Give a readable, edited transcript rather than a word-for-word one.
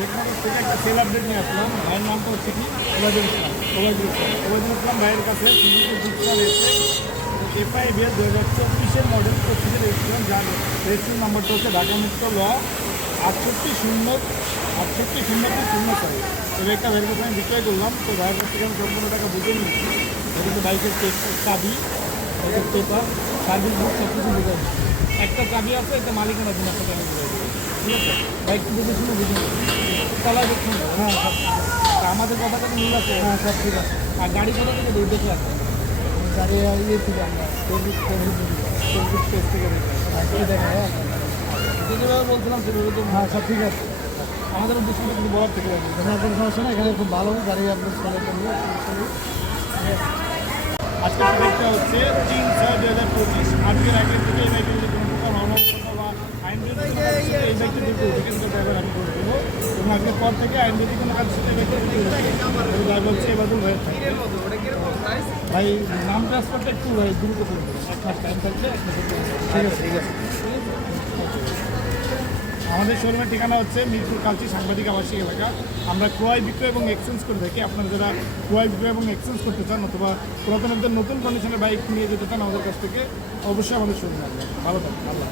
Sheikh motors থেকে একটা sell update নিয়ে আসলাম। ভাইয়ের নামটা হচ্ছে কি ওবায়দুল ইসলাম। ওবায়দুল ইসলাম ভাইয়ের কাছে সুজুকি জিক্সার এসে FI-BS 2024 মডেল 25 রেজিস্ট্রেশন, যার রেজিস্ট্রেশন নাম্বারটা হচ্ছে ঢাকা মেট্রো ল 6800 তো বাইকটা ভাইয়ের কাছে আমি বিক্রয় করলাম। তো ভাইয়ের কাছ থেকে আমি সম্পূর্ণ টাকা বুঝে নিয়েছি। এটা বাইকের চাবি, বাইকের পেপার, সার্ভিস বুক সব কিছু বুঝে নিচ্ছি। একটা চাবি আছে, একটা মালিকানা দিন আপনাকে আমি বুঝে দিচ্ছি। ঠিক আছে, বাইকটা বুঝে শুনে বুঝে নিচ্ছি। চালাই দেখুন। হ্যাঁ, সব আমাদের কথাটা মিল আছে। হ্যাঁ, সব ঠিক আছে। আর গাড়ি কোথা থেকে দেখে আসছে? গাড়ি ইয়ে থেকে আমরা ফেসবুক পেজ থেকে দেখে যেভাবে বলছিলাম সেভাবে তো। হ্যাঁ, সব ঠিক আছে। আমাদের উদ্দেশ্যটা কিন্তু বলার থেকে যাবে। কোনো সমস্যা না, এখানে খুব ভালো গাড়ি আপনার চলে করবো। আজকের তারিখটা হচ্ছে 3/6/2025। আজকের আগের থেকে এই বাইকের যদি কোনো প্রকার অনবস্থা বা আইন বিরোধী এই বাইকটা কিন্তু অধিকাংশ ড্রাইভার আমি করে দেবো, এবং আজকের পর থেকে আইন বিরোধী কোনো কাজ সাথে এই বাইকটা ড্রাইভার হচ্ছে এবাদুল ভাই। ভাই নাম ট্রান্সফারটা একটু ভাই দ্রুত করে দেবেন, এক মাস টাইম থাকলে এক মাসের। ঠিক আছে, ঠিক আছে। আমাদের শোরুমের ঠিকানা হচ্ছে মিরপুর কালচি সাংবাদিক আবাসিক এলাকা। আমরা ক্রয় বিক্রয় এবং এক্সচেঞ্জ করে থাকি। আপনারা যারা ক্রয় বিক্রয় এবং এক্সচেঞ্জ করতে চান অথবা পুরাতন একদম নতুন কন্ডিশনের বাইক নিয়ে যেতে চান আমাদের কাছ থেকে, অবশ্যই আমাদের শোরুমে আসবেন। ভালো থাকবেন। আল্লাহ।